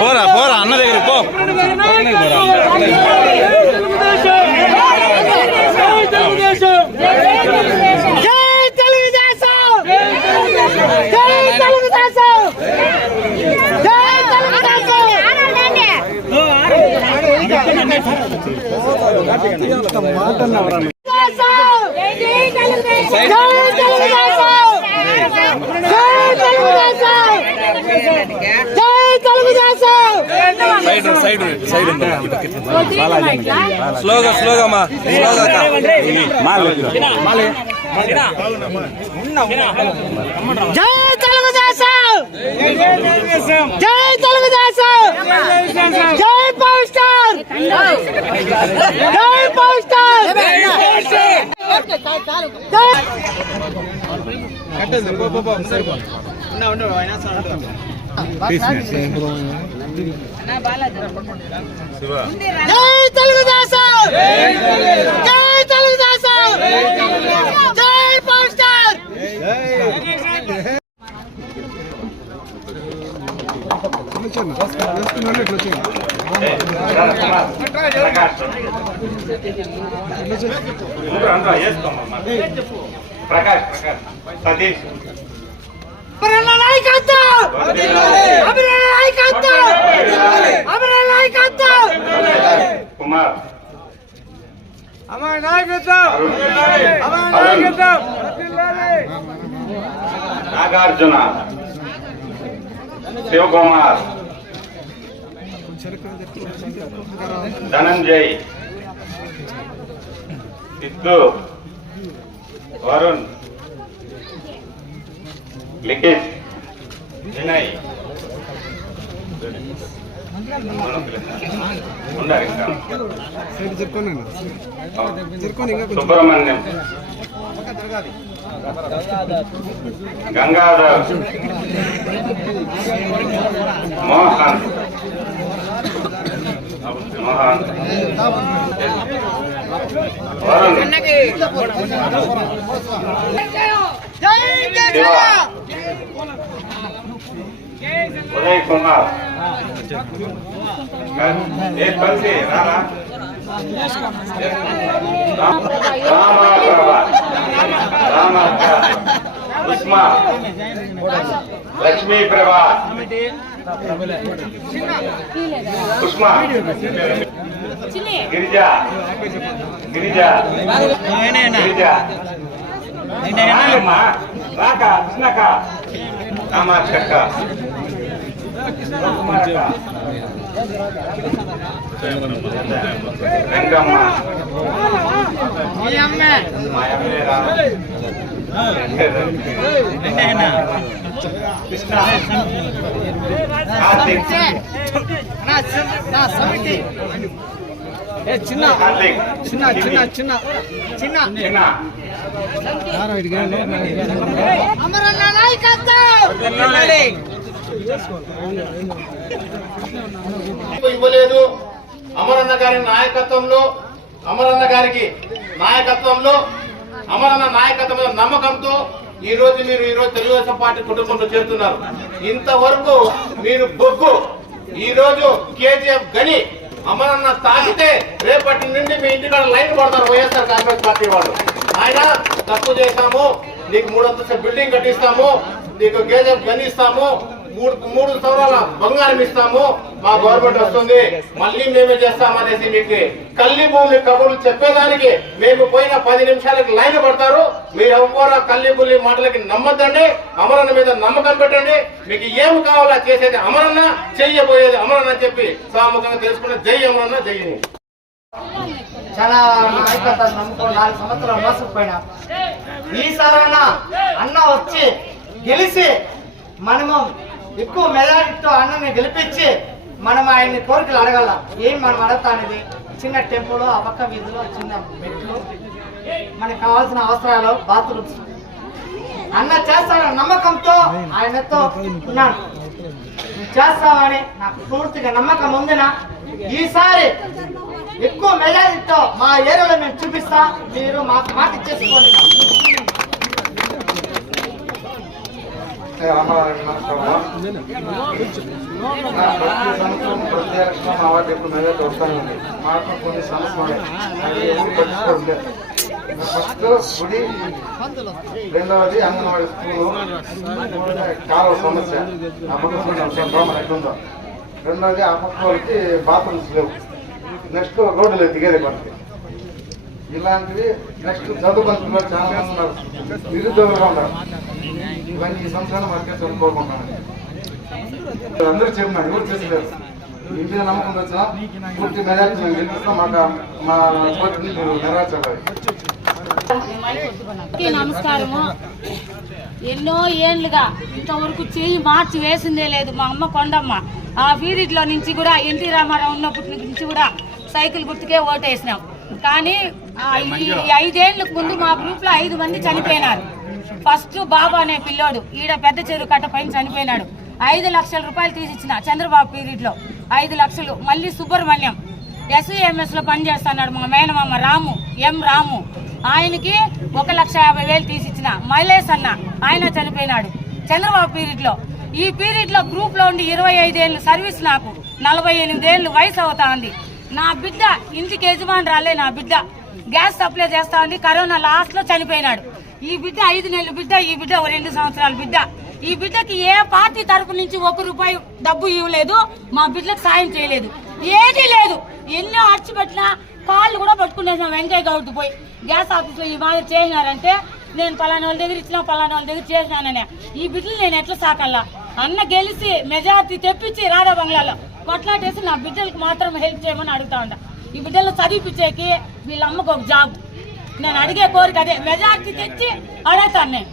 పోరా పోరా అన్న దగ్గర పో. స్లోగా స్లోగా మా స్లోగా జై తెలుగుదేశం, జై తెలుగుదేశం, జై పవర్ స్టార్, జై పవర్ స్టార్. జై తెలుగుదేశం, జై తెలుగుదేశం, జై పవర్ స్టార్. ప్రకాష్ సతీష్ కుమార్ నాగార్జున శివకుమార్ ధనంజయ్ సిద్ధు వరుణ్ లిఖిత్ వినయ్ సుబ్రహ్మణ్యం గంగాధర్ మోహన్ వరుణ్ ఉదయ్ కుమార్ కలిసి రారా ఉస్మా లక్ష్మీ ప్రభా ఉస్మా గిరిజా గిరిజా గిరిజా రాక కృష్ణక కామాక్షక్క వెంకమ్మ చిన్న చిన్న చిన్న చిన్న చిన్న చిన్న అమరన్న ఇవ్వలేదు. అమరన్న గారి నాయకత్వంలో అమరన్న నాయకత్వంలో నమ్మకంతో ఈ రోజు తెలుగుదేశం పార్టీ కుటుంబంలో చేరుతున్నారు. ఇంతవరకు మీరు బొగ్గు, ఈ రోజు కేజీఎఫ్ గని అమరన్న తాగితే రేపటి నుండి మీ ఇంటికాడ లైన్ పడతారు వైఎస్ఆర్ కాంగ్రెస్ పార్టీ వాళ్ళు. ఆయన తప్పు చేశాము, నీకు 3 అంతస్తుల బిల్డింగ్ కట్టిస్తాము, నీకు కేజీఎఫ్ గని ఇస్తాము, 3 సంవత్సరాల బంగారం ఇస్తాము, మా గవర్నమెంట్ వస్తుంది, మళ్ళీ మేమే చేస్తామనేసి మీకు కల్లి భూమి కబుర్లు చెప్పేదానికి మేము పోయిన 10 నిమిషాలకి లైన్ పడతారు. మీరు ఎవ్వరూ కల్లి భూమి మాటలకి నమ్మద్దండి. అమరన్న మీద నమ్మకం పెట్టండి. మీకు ఏమి కావాలో చేసేది అమరన్న, చెయ్యబోయేది అమరన్న చెప్పి సాముఖంగా తెలుసుకుని జై అమరన్న, జై. చాలా నాయకత్వం నమ్ముకో 4 సంవత్సరాలు మోసపోయినా ఈసారైనా అన్న వచ్చి గెలిచి మనము ఎక్కువ మెజారిటీతో అన్నని గెలిపించి మనం ఆయన్ని కోరికలు అడగల. ఏం మనం అడగతా అనేది చిన్న టెంపులు, ఆ పక్క వీధులు, చిన్న మెట్లు, మనకు కావాల్సిన అవసరాలు, బాత్రూమ్స్ అన్న చేస్తానన్న నమ్మకంతో ఆయనతో ఉన్నాను. చేస్తామని నాకు పూర్తిగా నమ్మకం ఉందినా. ఈసారి ఎక్కువ మెజారిటీతో మా ఏరియాలో మేము చూపిస్తా, మీరు మాకు మాట ఇచ్చేసుకోండి. రామారావు నమస్కారం. ప్రతి సంవత్సరం ప్రతి ఎలక్షన్ మా వాటి ఎక్కువ మెజార్టీ వస్తానే ఉంది. మాకు కొన్ని సమస్యలు పట్టించుకోవట్లేదు. ఫస్ట్ గుడి, రెండవది అంగన్వాడీ స్కూలు, కాలువ సమస్య ఆ పక్క దోమలు ఎట్లుందో, రెండవది ఆ పక్క వాళ్ళకి బాత్రూమ్స్ లేవు, నెక్స్ట్ రోడ్డు లేదు దిగేది పడితే ఇలాంటివి, నెక్స్ట్ చదువుకున్న పిల్లలు చాలా మంది ఉన్నారు, నిరుద్యోగులుగా ఉన్నారు. ఇవన్నీ ఈ సంవత్సరాలు మనకే చదువుకోకుంటున్నాను. అందరూ చెప్పినాను, ఎవరు చేసలేదు. ఇంటి నమ్మకం వచ్చినా పూర్తి మెజార్టీ మేము గెలిపిస్తాం. మా కోరికని మీరు నెరవేర్చాలి. నమస్కారము. ఎన్నో ఏళ్లుగా ఇంతవరకు చేయి మార్చి వేసిందే లేదు మా అమ్మ కొండమ్మ. ఆ పీరియడ్లో నుంచి కూడా ఎన్టీ రామారావు ఉన్నప్పటి నుంచి కూడా సైకిల్ గుర్తుకే ఓటేసినాం. కానీ ఈ 5 ఏళ్లకు ముందు మా గ్రూప్ లో 5 మంది చనిపోయినారు. ఫస్ట్ బాబా అనే పిల్లోడు ఈడ పెద్ద చెరువు కట్ట పైన చనిపోయినాడు. 5 లక్షల రూపాయలు తీసిచ్చిన చంద్రబాబు పీరియడ్ లో 5 లక్షలు. మళ్ళీ సుబ్రహ్మణ్యం SVMS లో పనిచేస్తున్నాడు మా మేనమామ రాము, రాము, ఆయనకి 1,50,000 తీసిచ్చిన. మైలేష్ అన్న ఆయన చనిపోయినాడు చంద్రబాబు పీరియడ్ లో. ఈ పీరియడ్ లో గ్రూప్ లో ఉండి 25 ఏళ్ళు సర్వీస్, నాకు 48 ఏళ్ళు వయసు అవుతా ఉంది. నా బిడ్డ ఇంటికి యజమాని రాలే, నా బిడ్డ గ్యాస్ సప్లై చేస్తా ఉంది. కరోనా లాస్ట్ లో చనిపోయినాడు. ఈ బిడ్డ 5 నెలల బిడ్డ, ఈ బిడ్డ 2 సంవత్సరాల బిడ్డ. ఈ బిడ్డకి ఏ పార్టీ తరపు నుంచి 1 రూపాయి డబ్బు ఇవ్వలేదు, మా బిడ్డలకు సాయం చేయలేదు, ఏదీ లేదు. ఎన్నో అర్చి పెట్టినా కాళ్ళు కూడా పట్టుకునేసాం. వెంకయ్య గౌడ్కి పోయి గ్యాస్ ఆఫీస్ లో ఈ మాదిరి చేసినారంటే నేను పలానా వాళ్ళ దగ్గర ఇచ్చినా, పలానా వాళ్ళ దగ్గర చేసినాననే. ఈ బిడ్డలు నేను ఎట్లా సాకల్లా? అన్న గెలిచి మెజార్టీ తెప్పించి రాధా బంగ్లాలో కొట్లాటేసి నా బిడ్డలకు మాత్రం హెల్ప్ చేయమని అడుగుతా ఉంటా. ఈ బిడ్డలు చదివిపించేకి వీళ్ళ అమ్మకు ఒక జాబ్. నేను అడిగే కోరిక అదే, మెజార్టీ తెచ్చి అడుగుతాను. నేను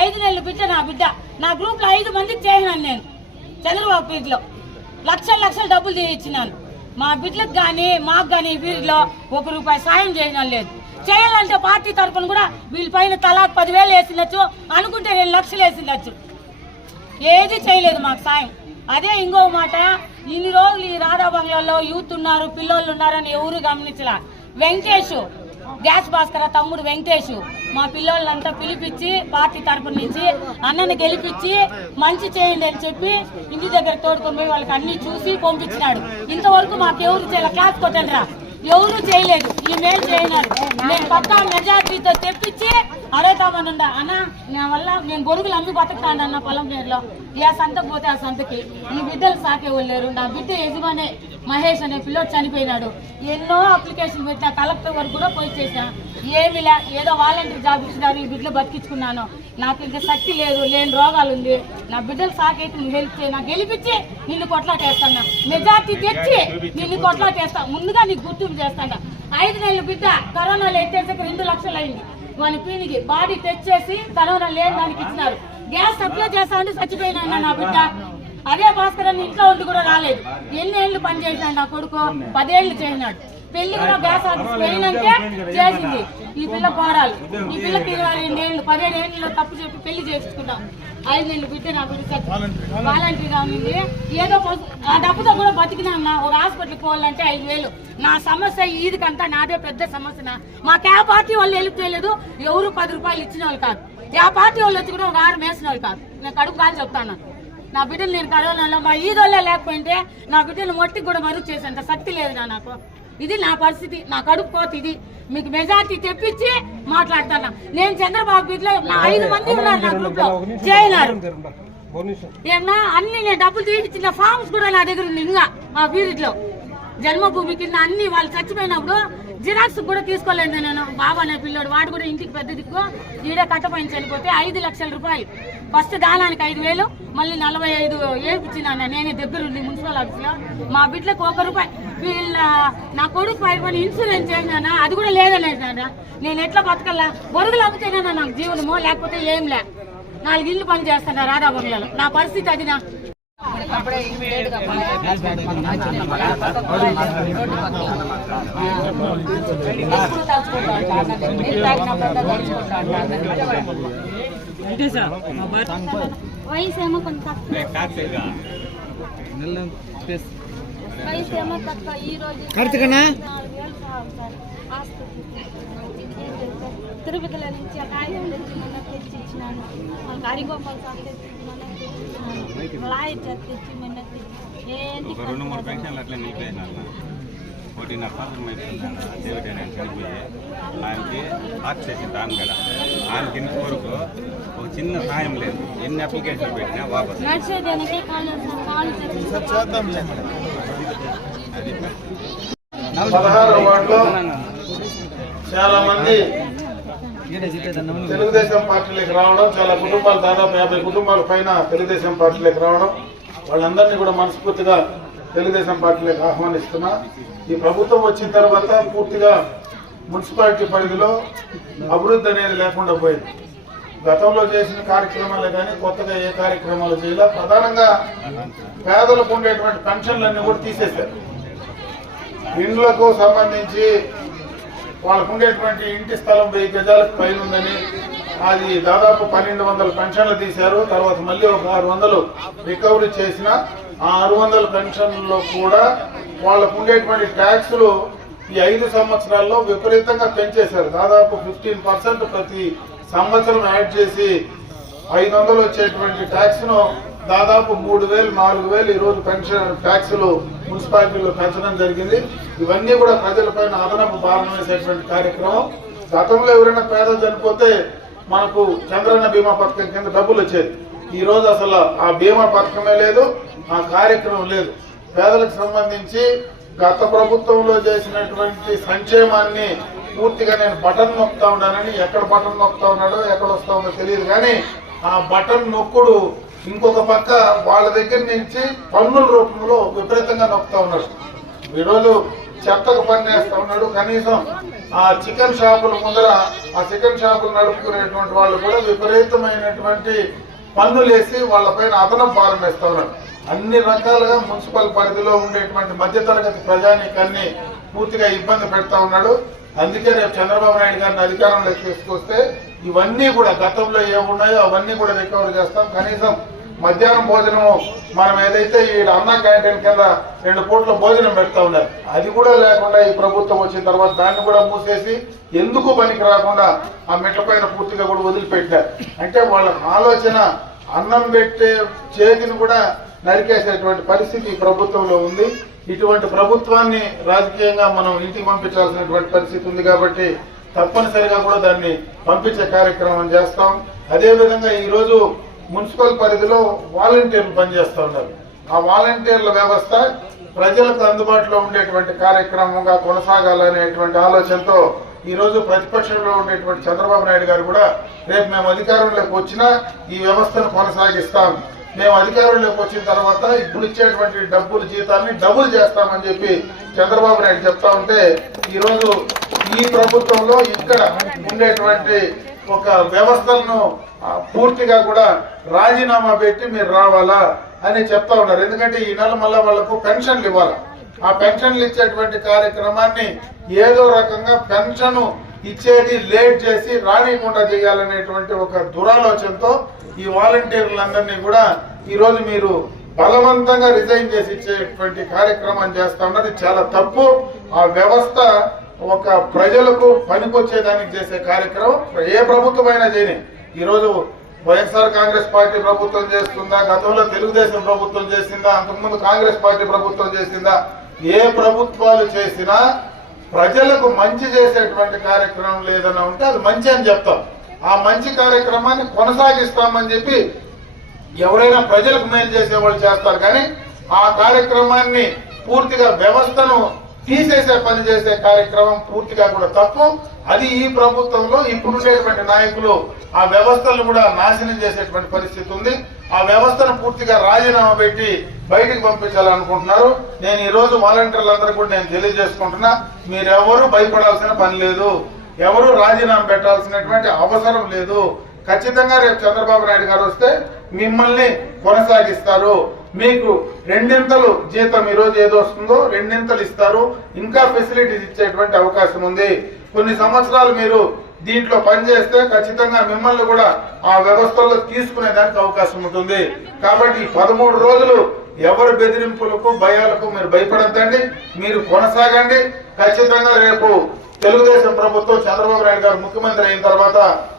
5 నెలల బిడ్డ నా బిడ్డ. నా గ్రూప్ లో 5 మందికి చేసినాను నేను చంద్రబాబు పీరియడ్ లో. లక్షలు డబ్బులు తీయించినాను. మా బిడ్డలకు కానీ మాకు కానీ ఈ పీరియడ్ లో 1 రూపాయి సాయం చేయడం లేదు. చేయాలంటే పార్టీ తరఫున కూడా వీళ్ళపైన తలాక్ 10,000 వేసిండొచ్చు, అనుకుంటే 2 లక్షలు వేసిండొచ్చు. ఏది చేయలేదు మాకు సాయం. అదే ఇంకో మాట, ఇన్ని రోజులు ఈ రాధా బంగ్లాల్లో యూత్ ఉన్నారు, పిల్లోళ్ళు ఉన్నారని ఎవరు గమనించలా. వెంకటేష్ గ్యాస్ భాస్కర తమ్ముడు వెంకటేష్ మా పిల్లోళ్ళంతా పిలిపించి పార్టీ తరఫున నుంచి అన్నని గెలిపించి మంచి చేయండి అని చెప్పి ఇంటి దగ్గర తోడుకొని పోయి వాళ్ళకి అన్ని చూసి పంపించినాడు. ఇంతవరకు మాకు ఎవరు చేయాలి? క్లాస్ కొట్టండి రా, ఎవరు చేయలేదు. ఈ మేలు చేయనారు. నేను పక్కా మెజార్టీతో తెప్పించి అడుగుతామనుండా. అన్న నా వల్ల నేను గొడుగులు అమ్మి బతుకుతాను అన్న పొలం పేరులో. ఏ సంతకు పోతే ఆ సంతకి ఈ బిడ్డలు సాకేవాళ్ళు లేరు. నా బిడ్డ యజమానే మహేష్ అనే పిల్లోడు చనిపోయినాడు. ఎన్నో అప్లికేషన్ పెట్టినా, కలెక్టర్ వరకు కూడా పోయి చేసినా, ఏమిలే. ఏదో వాలంటీర్ జాబ్ ఇచ్చినారు, ఈ బిడ్డలు బతికించుకున్నాను. నాకు ఇంకా శక్తి లేదు, లేని రోగాలు ఉంది. నా బిడ్డలు సాకైతే నువ్వు హెల్ప్ చేయి, నాకు గెలిపించి నిన్ను కొట్లాటేస్తాను, మెజార్టీ తెచ్చి నిన్ను కొట్లాటేస్తా, ముందుగా నీకు గుర్తింపు చేస్తాను. 5 నెలల బిడ్డ కరోనాలో ఎత్తేసాక 2 లక్షలు అయింది. వాని పీనికి బాడీ తెచ్చేసి కరోనా లేని దానికి ఇచ్చినారు. గ్యాస్ సప్లై చేస్తా ఉంటే చచ్చిపోయినా నా బిడ్డ. అదే భాస్కర్ అని ఇంట్లో ఉండి కూడా రాలేదు. ఎన్ని ఏళ్ళు పని చేసినాడు నా కొడుకు? 10 ఏళ్ళు చేసినాడు. పెళ్లి కూడా గ్యాస్ ఆఫీస్ పోయినంటే చేసింది ఈ పిల్ల పోరాలు. ఈ పిల్లకి 22 ఏళ్ళు, 15 ఏళ్ళలో తప్పు చెప్పి పెళ్లి చేసుకుంటాం. 5 నెలలు బిడ్డ నా బిడ్డ వాలంటీర్గా ఉంది. ఏదో ఆ డబ్బుతో కూడా బతికినా. ఒక హాస్పిటల్కి పోవాలంటే 5,000. నా సమస్య ఈదికంతా నాదే పెద్ద సమస్య. మాకు ఏ పార్టీ వాళ్ళు హెల్ప్ చేయలేదు, ఎవరు 10 రూపాయలు ఇచ్చిన వాళ్ళు కాదు. ఆ పార్టీ వాళ్ళు వచ్చి కూడా ఒక 6 వేసిన వాళ్ళు కాదు. నేను కడుపు కాదు చెప్తాను. నా బిడ్డలు నేను కరోనాలో మా ఈదోళ్ళే లేకపోయింటే నా బిడ్డలు మొట్టికి కూడా మరుగు చేసేంత శక్తి లేదు నాకు. ఇది నా పరిస్థితి, నా కడుపు కోత ఇది. మీకు మెజార్టీ తెప్పించి మాట్లాడతాను. నేను చంద్రబాబు బిడ్డలో నా 5 మంది ఉన్నారు నా గ్రూప్ లో చేయనారు. ఏమన్నా అన్ని నేను డబ్బులు తీసిచ్చిన ఫార్మ్స్ కూడా నా దగ్గర ఉంది. ఇంకా ఆ పీరియడ్ లో జన్మభూమి కింద అన్ని వాళ్ళు చచ్చిపోయినప్పుడు జిరాక్స్ కూడా తీసుకోలేదు నేను. బాబా అనే పిల్లోడు, వాడు కూడా ఇంటికి పెద్ద దిక్కు. ఈడే కట్టపోయిన చనిపోతే 5 లక్షల రూపాయలు. ఫస్ట్ దానానికి 5,000, మళ్ళీ 45 ఏపిచ్చినాను నేనే దగ్గరుండి మున్సిపల్ ఆఫీస్ లో. మా బిడ్డలకు 1 రూపాయి. వీళ్ళ నా కొడుకు పైన ఇన్సూరెన్స్ చేసినా, అది కూడా లేదనేసినా. నేను ఎట్లా బతకల్లా? బొరుగులు అమ్మితేనేనా నాకు జీవనమో, లేకపోతే ఏం లే. 4 ఇళ్ళు పని చేస్తాను రాధా బంగ్లాలో. నా పరిస్థితి అది. నా వయసేమో కొంచెం తక్కువ, వయసేమో తక్కువ. ఈ రోజు 4,000 హాస్పిటల్ తిరుపతిలో నుంచి ఆ కాగితం తెచ్చి మొన్న తెచ్చి ఇచ్చినాను. మన హరిగోపాల్ సార్ తెచ్చి మొన్న తెచ్చి ఇచ్చినాను. లాయర్ చేత తెచ్చి మొన్న తెచ్చి ఏంటి 2-3 పెన్షన్లు అట్లా నిలిపోయినా ఒకటి నా పాత్రం అయిపోయింది డేవిడ్ అని చనిపోయి ఆయనకి హార్ట్ చేసింది ఆమె కదా ఆయనకి ఇంటి వరకు ఒక చిన్న సాయం లేదు. ఎన్ని అప్లికేషన్లు పెట్టినా వాపస్ నడిచేదానికి కాళ్ళు అది 16వ వార్డులో చాలా మంది తెలుగుదేశం పార్టీలోకి రావడం, చాలా కుటుంబాలు దాదాపు 50 కుటుంబాల పైన తెలుగుదేశం పార్టీలోకి రావడం, వాళ్ళందరినీ కూడా మనస్ఫూర్తిగా తెలుగుదేశం పార్టీలోకి ఆహ్వానిస్తున్నా. ఈ ప్రభుత్వం వచ్చిన తర్వాత పూర్తిగా మున్సిపాలిటీ పరిధిలో అభివృద్ధి అనేది లేకుండా పోయింది. గతంలో చేసిన కార్యక్రమాలే కానీ కొత్తగా ఏ కార్యక్రమాలు చేయాల. ప్రధానంగా పేదలకు ఉండేటువంటి పెన్షన్లన్నీ కూడా తీసేశారు. ఇండ్లకు సంబంధించి వాళ్ళకు ఉండేటువంటి ఇంటి స్థలం 1000 గజాలకు పైన ఉందని అది దాదాపు 1200 పెన్షన్లు తీశారు. తర్వాత మళ్ళీ ఒక 600 రికవరీ చేసిన ఆ 600 పెన్షన్లలో కూడా వాళ్ళకు ఉండేటువంటి ట్యాక్సులు ఈ 5 సంవత్సరాల్లో విపరీతంగా పెంచేశారు. దాదాపు 15% ప్రతి సంవత్సరం యాడ్ చేసి 500 వచ్చేటువంటి ట్యాక్స్ ను దాదాపు 3000, 4000 ఈ రోజు పెన్షన్ ట్యాక్సులు మున్సిపాలిటీలో పెంచడం జరిగింది. ఇవన్నీ కూడా ప్రజలపైన అదనపు భారం వేసేటువంటి కార్యక్రమం. గతంలో ఎవరైనా పేదలు చనిపోతే మనకు చంద్రన్న బీమా పథకం కింద డబ్బులు వచ్చేది. ఈ రోజు అసలు ఆ బీమా పథకమే లేదు, ఆ కార్యక్రమం లేదు. పేదలకు సంబంధించి గత ప్రభుత్వంలో చేసినటువంటి సంక్షేమాన్ని పూర్తిగా నేను బటన్ నొక్కుతా ఉన్నానని, ఎక్కడ బటన్ నొక్కుతా ఉన్నాడో ఎక్కడ వస్తా ఉందో తెలియదు కానీ ఆ బటన్ నొక్కుడు ఇంకొక పక్క వాళ్ళ దగ్గర నుంచి పన్నుల రూపంలో విపరీతంగా నొక్కుతా ఉన్నాడు. ఈరోజు చెత్తకు పన్ను వేస్తా ఉన్నాడు. కనీసం ఆ చికెన్ షాపుల ముందర ఆ చికెన్ షాపులు నడుపుకునేటువంటి వాళ్ళు కూడా విపరీతమైనటువంటి పన్నులు వేసి వాళ్ళపైన అదనపు భారం వేస్తా ఉన్నాడు. అన్ని రకాలుగా మున్సిపల్ పరిధిలో ఉండేటువంటి మధ్యతరగతి ప్రజానీకాన్ని పూర్తిగా ఇబ్బంది పెడతా ఉన్నాడు. అందుకే రేపు చంద్రబాబు నాయుడు గారిని అధికారంలోకి తీసుకొస్తే ఇవన్నీ కూడా గతంలో ఏమున్నాయో అవన్నీ కూడా రికవర్ చేస్తాం. కనీసం మధ్యాహ్నం భోజనము మనం ఏదైతే ఈ అన్నా క్యాంటీన్ కింద 2 పూట్ల భోజనం పెడతా ఉన్నారు, అది కూడా లేకుండా ఈ ప్రభుత్వం వచ్చిన తర్వాత దాన్ని కూడా మూసేసి ఎందుకు పనికి రాకుండా ఆ మెట్లపైన పూర్తిగా కూడా వదిలిపెట్టారు. అంటే వాళ్ళ ఆలోచన అన్నం పెట్టే చేతిని కూడా నరికేసేటువంటి పరిస్థితి ఈ ప్రభుత్వంలో ఉంది. ఇటువంటి ప్రభుత్వాన్ని రాజకీయంగా మనం ఇంటికి పంపించాల్సినటువంటి పరిస్థితి ఉంది కాబట్టి తప్పనిసరిగా కూడా దాన్ని పంపించే కార్యక్రమం చేస్తాం. అదేవిధంగా ఈరోజు మున్సిపల్ పరిధిలో వాలంటీర్లు పనిచేస్తూ ఉన్నారు. ఆ వాలంటీర్ల వ్యవస్థ ప్రజలకు అందుబాటులో ఉండేటువంటి కార్యక్రమంగా కొనసాగాలనేటువంటి ఆలోచనతో ఈరోజు ప్రతిపక్షంలో ఉండేటువంటి చంద్రబాబు నాయుడు గారు కూడా రేపు మేము అధికారంలోకి వచ్చినా ఈ వ్యవస్థను కొనసాగిస్తాం, మేము అధికారంలోకి వచ్చిన తర్వాత ఇప్పుడు ఇచ్చేటువంటి డబ్బులు జీతాన్ని డబుల్ చేస్తామని చెప్పి చంద్రబాబు నాయుడు చెప్తా ఉంటే ఈరోజు ఈ ప్రభుత్వంలో ఇక్కడ ఉండేటువంటి ఒక వ్యవస్థలను పూర్తిగా కూడా రాజీనామా పెట్టి మీరు రావాలా అని చెప్తా ఉన్నారు. ఎందుకంటే ఈ నెల మళ్ళా వాళ్లకు పెన్షన్లు ఇవ్వాలి. ఆ పెన్షన్లు ఇచ్చేటువంటి కార్యక్రమాన్ని ఏదో రకంగా పెన్షన్ ఇచ్చేది లేట్ చేసి రానియకుండా చేయాలనేటువంటి ఒక దురాలోచనతో ఈ వాలంటీర్లందరినీ కూడా ఈరోజు మీరు బలవంతంగా రిజైన్ చేసి ఇచ్చేటువంటి కార్యక్రమం చేస్తా ఉన్నది చాలా తప్పు. ఆ వ్యవస్థ ఒక ప్రజలకు పనికొచ్చేదానికి చేసే కార్యక్రమం ఏ ప్రభుత్వమైనా చేయని. ఈరోజు వైఎస్ఆర్ కాంగ్రెస్ పార్టీ ప్రభుత్వం చేస్తుందా, గతంలో తెలుగుదేశం ప్రభుత్వం చేసిందా, అంతకుముందు కాంగ్రెస్ పార్టీ ప్రభుత్వం చేసిందా, ఏ ప్రభుత్వాలు చేసినా ప్రజలకు మంచి చేసేటువంటి కార్యక్రమం లేదన్నా ఉంటే అది మంచి అని చెప్తాం. ఆ మంచి కార్యక్రమాన్ని కొనసాగిస్తామని చెప్పి ఎవరైనా ప్రజలకు మేలు చేసే వాళ్ళు చేస్తారు కానీ ఆ కార్యక్రమాన్ని పూర్తిగా వ్యవస్థను తీసేసే పని చేసే కార్యక్రమం పూర్తిగా కూడా తప్పు. అది ఈ ప్రభుత్వంలో ఇప్పుడుండేటువంటి నాయకులు ఆ వ్యవస్థలను కూడా నాశనం చేసేటువంటి పరిస్థితి ఉంది. ఆ వ్యవస్థను పూర్తిగా రాజీనామా పెట్టి బయటికి పంపించాలనుకుంటున్నారు. నేను ఈ రోజు వాలంటీర్లందరూ కూడా నేను తెలియజేసుకుంటున్నా, మీరెవరూ భయపడాల్సిన పని లేదు, ఎవరు రాజీనామా పెట్టాల్సినటువంటి అవసరం లేదు. ఖచ్చితంగా రేపు చంద్రబాబు నాయుడు గారు వస్తే మిమ్మల్ని కొనసాగిస్తారు. మీకు 2 జీతం ఈ రోజు ఏదో వస్తుందో 2 ఇస్తారు. ఇంకా ఫెసిలిటీస్ ఇచ్చేటువంటి అవకాశం ఉంది. కొన్ని సంవత్సరాలు మీరు దీంట్లో పనిచేస్తే ఖచ్చితంగా మిమ్మల్ని కూడా ఆ వ్యవస్థలో తీసుకునేదానికి అవకాశం ఉంటుంది. కాబట్టి 13 రోజులు ఎవరి బెదిరింపులకు భయాలకు మీరు భయపడద్దండి, మీరు కొనసాగండి. ఖచ్చితంగా రేపు తెలుగుదేశం ప్రభుత్వం చంద్రబాబు నాయుడు గారు ముఖ్యమంత్రి అయిన తర్వాత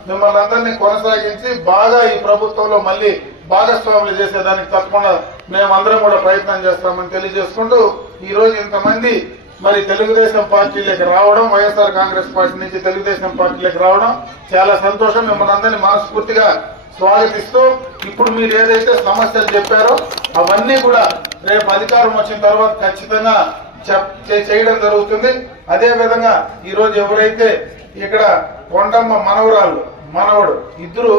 మిమ్మల్ని అందరినీ కొనసాగించి బాగా ఈ ప్రభుత్వంలో మళ్ళీ భాగస్వాములు చేసేదానికి తప్పకుండా మేమందరం కూడా ప్రయత్నం చేస్తామని తెలియజేసుకుంటూ ఈ రోజు ఇంతమంది మరి తెలుగుదేశం పార్టీలోకి రావడం, వైఎస్ఆర్ కాంగ్రెస్ పార్టీ నుంచి తెలుగుదేశం పార్టీలోకి రావడం చాలా సంతోషం. మిమ్మల్ని అందరినీ మనస్ఫూర్తిగా స్వాగతిస్తూ ఇప్పుడు మీరు ఏదైతే సమస్యలు చెప్పారో అవన్నీ కూడా రేపు అధికారం వచ్చిన తర్వాత ఖచ్చితంగా చేయడం జరుగుతుంది. అదే విధంగా ఈరోజు ఎవరైతే ఇక్కడ కొండమ్మ మనవడు ఇద్దరు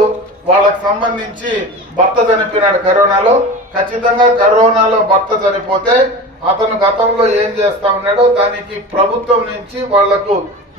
వాళ్ళకి సంబంధించి భర్త చనిపోయినాడు కరోనాలో. ఖచ్చితంగా కరోనాలో భర్త చనిపోతే అతను గతంలో ఏం చేస్తా ఉన్నాడో దానికి ప్రభుత్వం నుంచి వాళ్లకు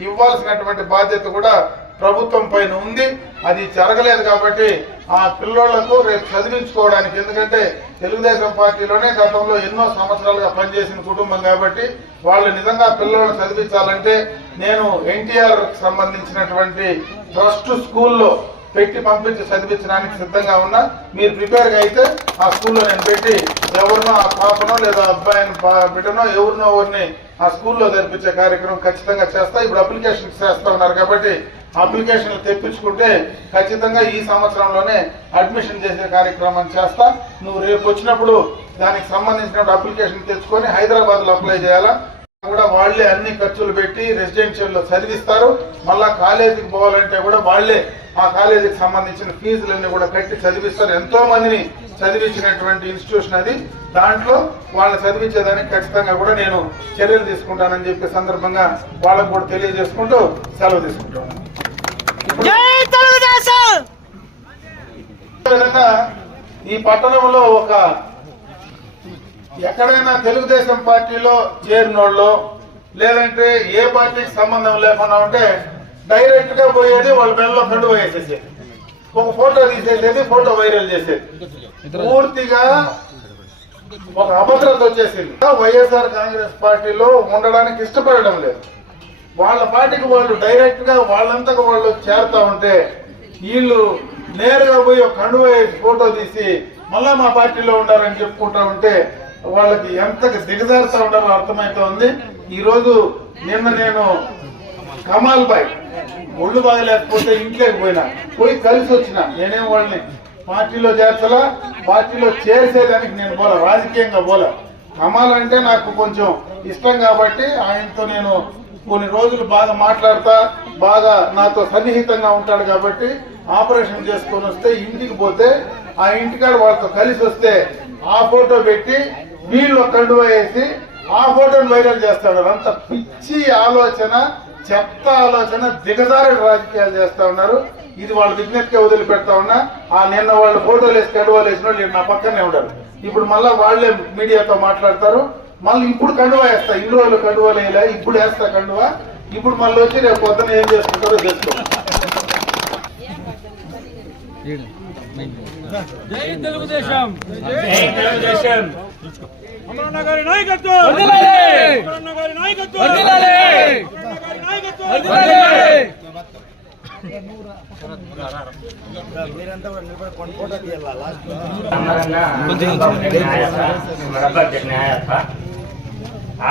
ఇవ్వాల్సినటువంటి బాధ్యత కూడా ప్రభుత్వం పైన ఉంది. అది జరగలేదు కాబట్టి ఆ పిల్లోళ్లకు రేపు చదివించుకోవడానికి, ఎందుకంటే తెలుగుదేశం పార్టీలోనే గతంలో ఎన్నో సంవత్సరాలుగా పనిచేసిన కుటుంబం కాబట్టి వాళ్ళు నిజంగా పిల్లలను చదివించాలంటే నేను ఎన్టీఆర్ సంబంధించినటువంటి ట్రస్ట్ స్కూల్లో పెట్టి పంపించి చదివించడానికి సిద్ధంగా ఉన్నా. మీరు ప్రిపేర్గా అయితే ఆ స్కూల్లో నేను పెట్టి ఎవరినో ఆ పాపనో లేదా అబ్బాయిని బిడ్డనో ఎవరిని ఆ స్కూల్లో జరిపించే కార్యక్రమం ఖచ్చితంగా చేస్తా. ఇప్పుడు అప్లికేషన్ చేస్తా ఉన్నారు కాబట్టి అప్లికేషన్లు తెప్పించుకుంటే ఖచ్చితంగా ఈ సంవత్సరంలోనే అడ్మిషన్ చేసే కార్యక్రమం చేస్తా. నువ్వు రేపు వచ్చినప్పుడు దానికి సంబంధించిన అప్లికేషన్ తెచ్చుకొని హైదరాబాద్ లో అప్లై చేయాలా కూడా వాళ్లే అన్ని ఖర్చులు పెట్టి రెసిడెన్షియల్ లో చదివిస్తారు. మళ్ళా కాలేజీకి పోవాలంటే కూడా వాళ్లే ఆ కాలేజీకి సంబంధించిన ఫీజులన్నీ కూడా కట్టి చదివిస్తారు. ఎంతో మందిని చదివించినటువంటి ఇన్స్టిట్యూషన్ అది. దాంట్లో వాళ్ళని చదివించేదానికి ఖచ్చితంగా కూడా నేను చర్యలు తీసుకుంటానని చెప్పే సందర్భంగా వాళ్ళకు కూడా తెలియజేసుకుంటూ సెలవు తీసుకుంటాను. విధంగా ఈ పట్టణంలో ఎక్కడైనా తెలుగుదేశం పార్టీలో చేరినోళ్ళు లేదంటే ఏ పార్టీకి సంబంధం లేకుండా ఉంటే డైరెక్ట్ గా పోయేది వాళ్ళ మెడలో కండు వేసేసేది, ఒక ఫోటో తీసేసేది, ఫోటో వైరల్ చేసేది. పూర్తిగా ఒక అభద్రత వచ్చేసింది. వైఎస్ఆర్ కాంగ్రెస్ పార్టీలో ఉండడానికి ఇష్టపడడం లేదు. వాళ్ళ పార్టీకి వాళ్ళు డైరెక్ట్ గా వాళ్ళంతకు వాళ్ళు చేరుతా ఉంటే వీళ్ళు నేరుగా పోయి ఒక కండువ ఫోటో తీసి మళ్ళా మా పార్టీలో ఉండాలని చెప్పుకుంటా ఉంటే వాళ్ళకి ఎంతగా దిగజారుతా ఉండాలో అర్థమైతే ఉంది. ఈ రోజు నిన్న నేను కమాల్ బాయ్ ఒళ్ళు బాగలేకపోతే ఇంట్లోకి పోయి కలిసి వచ్చిన. నేనేం వాళ్ళని పార్టీలో చేర్చలా, పార్టీలో చేర్చేదానికి నేను పోలా, రాజకీయంగా పోలా. కమాల్ అంటే నాకు కొంచెం ఇష్టం కాబట్టి ఆయనతో నేను కొన్ని రోజులు బాగా మాట్లాడతా, బాగా నాతో సన్నిహితంగా ఉంటాడు కాబట్టి ఆపరేషన్ చేసుకొని వస్తే ఇంటికి పోతే ఆ ఇంటికాడ వాళ్ళతో కలిసి వస్తే ఆ ఫోటో పెట్టి వీళ్ళు కండువ వేసి ఆ ఫోటోని వైరల్ చేస్తాడు. అంత పిచ్చి ఆలోచన, చెత్త ఆలోచన, దిగజారుడు రాజకీయాలు చేస్తా ఉన్నారు. ఇది వాళ్ళ విజ్ఞతగా వదిలిపెడతా ఉన్నా. ఆ నిన్న వాళ్ళు ఫోటోలు వేసి కండువాలు వేసిన వాళ్ళు నా పక్కనే ఉండరు. ఇప్పుడు మళ్ళా వాళ్లే మీడియాతో మాట్లాడతారు. మళ్ళీ ఇప్పుడు కండువ వేస్తా, ఇన్ని రోజులు కండువలు వేయలే, ఇప్పుడు వేస్తా కండువ. ఇప్పుడు మళ్ళీ వచ్చి రేపు పొద్దున ఏం చేసుకుంటారో చేసుకో. జై తెలుగుదేశం, జై తెలుగుదేశం. అమరన్న గారి నాయకత్వం, అమరన్న గారి నాయకత్వం, అమరన్న గారి నాయకత్వం.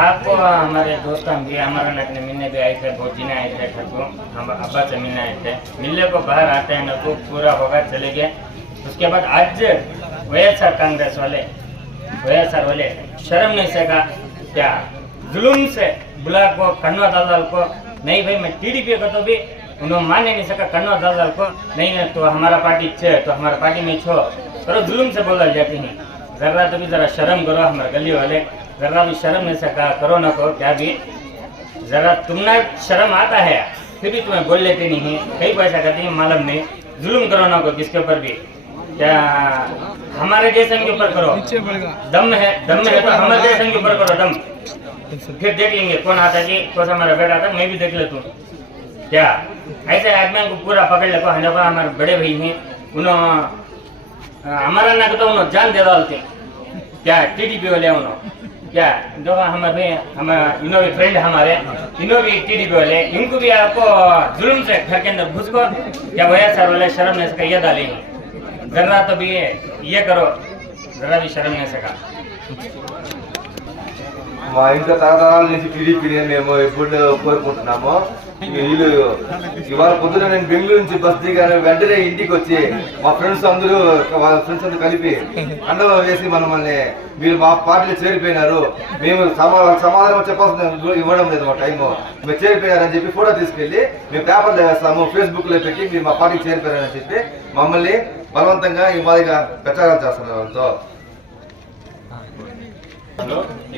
आपको हमारे दोस्त हम भी अमरनाथ ने मिलने भी आए थे, बहुत जिन्हें आए थे ठाकुर, हम अब्बा से मिलने आए थे। मिलने को बाहर आते हैं ना तो पूरा होगा चले गए। उसके बाद आज వైఎస్ఆర్ कांग्रेस वाले शर्म नहीं सका क्या जुल्म से बुला को कन्वा दल को नहीं भाई मैं टीडीपी को तो भी उन्होंने माने नहीं सका कन्वा दल को नहीं तो हमारा पार्टी तो हमारा पार्टी में छो करो जुल्म से बोला जाती है। जरा तो भी जरा शर्म करो हमारे गली वाले, जरा भी शर्म नहीं सका करो ना को क्या भी जरा तुमने शर्म आता है फिर भी तुम्हें बोल लेते नहीं है। कई पैसा कहते हैं मालूम नहीं जुल्म करो ना को किसके ऊपर भी क्या हमारे जैसे के ऊपर करो, दम है तो हमारे जैसे के ऊपर करो दम, फिर देख लेंगे कौन आता है कौन सा हमारा बेटा आता मैं भी देख लेता हूँ। क्या ऐसे आदमी को पूरा पकड़ ले हमारे बड़े भाई हैं उन्होंने हमारा ना तो उन्होंने जान दे डालते क्या टीडीपी वाले उन्होंने क्या जो हमारे इनो भी फ्रेंड हमारे इनो भी टीडीपी वाले इनको भी आपको जुल्म से घर के अंदर घुस को क्या వైఎస్ఆర్ वाले शर्म नहीं सका ये डाली जरा तो भी ये करो जरा भी शर्म नहीं सका। మా ఇంట్లో తరతరాల నుంచి టీడీపీని మేము ఎప్పుడు కోరుకుంటున్నాము. వీళ్ళు ఇవాళ పొద్దున నేను బెంగళూరు నుంచి బస్ దిగాను, వెంటనే ఇంటికి వచ్చి మా ఫ్రెండ్స్ అందరూ వాళ్ళ ఫ్రెండ్స్ అందరూ కలిపి కండవ వేసి మనల్ని మీరు మా పార్టీలో చేరిపోయినారు, మేము సమాధానం చెప్పాల్సిన ఇవ్వడం లేదు, మా టైము మీరు చేరిపోయారని చెప్పి ఫోటో తీసుకెళ్లి మేము పేపర్లో వేస్తాము, ఫేస్బుక్ లో పెట్టి మీరు మా పార్టీకి చేరిపోయారని చెప్పి మమ్మల్ని బలవంతంగా ఈ మాదిరిగా ప్రచారం చేస్తున్నారు. వాళ్ళతో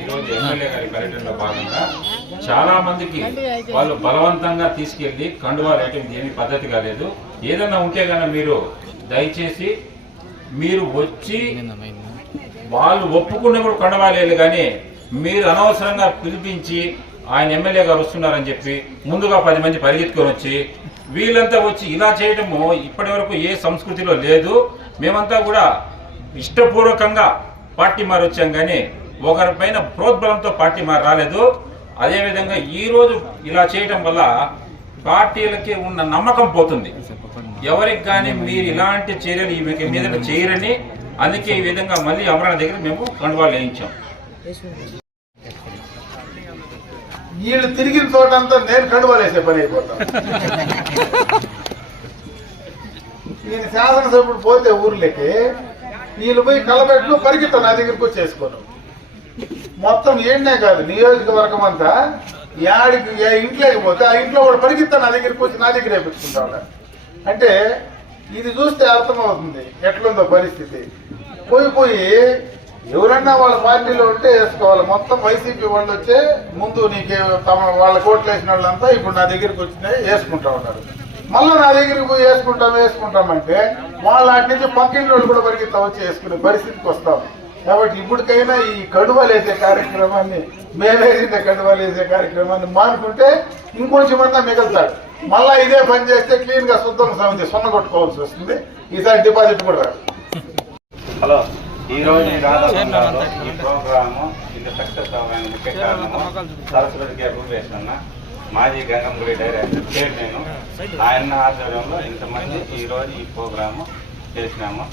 ఈరోజు ఎమ్మెల్యే గారి పర్యటనలో భాగంగా చాలా మందికి వాళ్ళు బలవంతంగా తీసుకెళ్లి కండువా వేయటం ఏమీ పద్ధతి కాలేదు. ఏదన్నా ఉంటే కనుక మీరు దయచేసి మీరు వచ్చి వాళ్ళు ఒప్పుకున్నప్పుడు కండువా లేదు, కానీ మీరు అనవసరంగా పిలిపించి ఆయన ఎమ్మెల్యే గారు వస్తున్నారని చెప్పి ముందుగా 10 మంది పరిగెత్తుకొని వచ్చి వీళ్ళంతా వచ్చి ఇలా చేయటము ఇప్పటి వరకు ఏ సంస్కృతిలో లేదు. మేమంతా కూడా ఇష్టపూర్వకంగా పార్టీ మారి వచ్చాం, కానీ ఒకరిపైన ప్రోద్బలంతో పార్టీ మారి రాలేదు. అదేవిధంగా ఈరోజు ఇలా చేయటం వల్ల పార్టీలకి ఉన్న నమ్మకం పోతుంది. ఎవరికి కానీ మీరు ఇలాంటి చర్యలు ఈ మీద చేయరని, అందుకే ఈ విధంగా మళ్ళీ అమరావతి దగ్గర మేము కండువాలు వేయించాం. వీళ్ళు తిరిగిన చోటంతా నేను కండువాలు వేసే పని అయిపోతాను. నేను శాసనసభ్యుడు పోతే ఊర్లోకి వీళ్ళు పోయి కలబెట్లు పరిగెత్తా నా దగ్గరకు వచ్చి చేసుకోను. మొత్తం ఏంటే కాదు, నియోజకవర్గం అంతా యాడికి ఇంట్లోకి పోతే ఆ ఇంట్లో కూడా పరిగెత్తా నా దగ్గరికి వచ్చి నా దగ్గర వేపించుకుంటా ఉన్నారు. అంటే ఇది చూస్తే అర్థమవుతుంది ఎట్లుందో పరిస్థితి. పోయి ఎవరన్నా వాళ్ళ పార్టీలో ఉంటే వేసుకోవాలి. మొత్తం వైసీపీ వాళ్ళు వచ్చే ముందు నీకు వాళ్ళ కోట్లు వేసిన వాళ్ళంతా ఇప్పుడు నా దగ్గరికి వచ్చినాయి వేసుకుంటా ఉన్నారు. మళ్ళీ నా దగ్గరికి పోయి వేసుకుంటామంటే వాళ్ళ అటు నుంచి పక్కింటి వాళ్ళు కూడా పరిగెత్తా వచ్చి వేసుకునే పరిస్థితికి వస్తాం. కాబట్టి ఇప్పటికైనా ఈ కండువాలు వేసే కార్యక్రమాన్ని, మేమేసిన కండువాలు వేసే కార్యక్రమాన్ని మానుకుంటే ఇంకొంచెం మంది మిగులుతాడు. మళ్ళా ఇదే పని చేస్తే క్లీన్ గా శుద్ధం సమితి సున్న కొట్టుకోవాల్సి వస్తుంది. ఈసారి డిపాజిట్ కూడా రాదు. హలో, ఈ రోజు ఈ ప్రోగ్రాము ఇంత సక్సెస్ అవ్వడానికి ముఖ్య కారణము సరస్వతి గారు రూపేశన్న, మాజీ గంగంగుడి డైరెక్టర్ చైర్మన్, ఆయన ఆధ్వర్యంలో ఇంతమంది ఈ రోజు ఈ ప్రోగ్రాము చేసినాము.